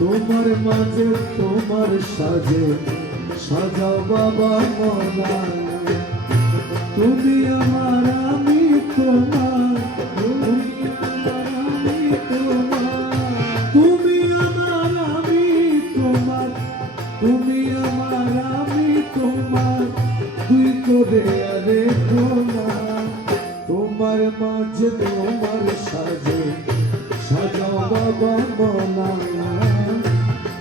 তোমার মাঝে তোমার সাজে সাজাও বাবা মৌলানা। তুমি আমার আমি তোমার, তুমি আমার আমি তোমার, তুমি আমার আমি তোমার, তুমি আমার আমি তোমার, তুই করে আরে তোমার। তোমার মাঝে তোমার সাজে সাজাও বাবা মৌলানা।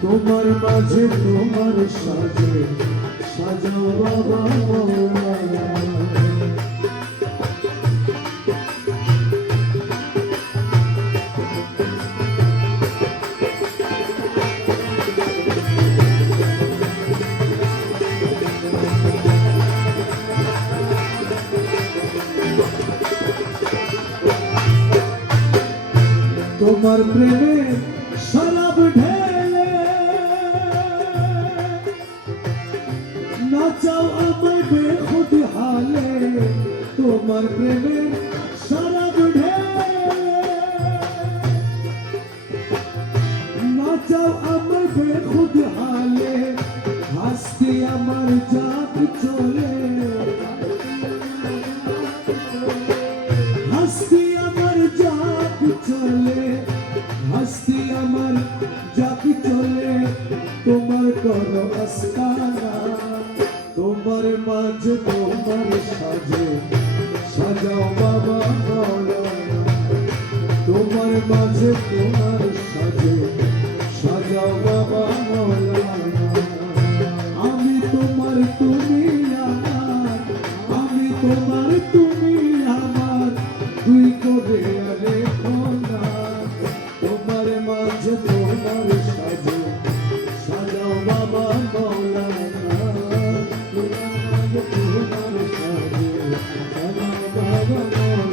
তোমার মাঝে তোমার সাজে সাজাও বাবা মৌলানা। তোমার প্রেমে শরাব ঢেলে নাচাও আমায় বেখুদ হালে। তোমার প্রেমে শরাব ঢেলে নাচাও আমায় বেখুদ হালে। হাসতে আমার জাত চলে, হাসতে আমার জাত চলে, হাসতে আমার জাত চলে। তোমার করো আস্তানা, তোমার মাঝে তোমার সাজে সাজাও বাবা মৌলানা। তোমার মাঝে তোমার সাজে সাজাও বাবা মৌলানা। আমি তোমার তুমি আমার, আমি তোমার তুমি আমার, তুই করে আরে খোলা। তোমার মাঝে তোমার সাজে সাজাও বাবা মৌলানা। তোমার মাঝে তোমার সাজে সাজাও বাবা মৌলানা।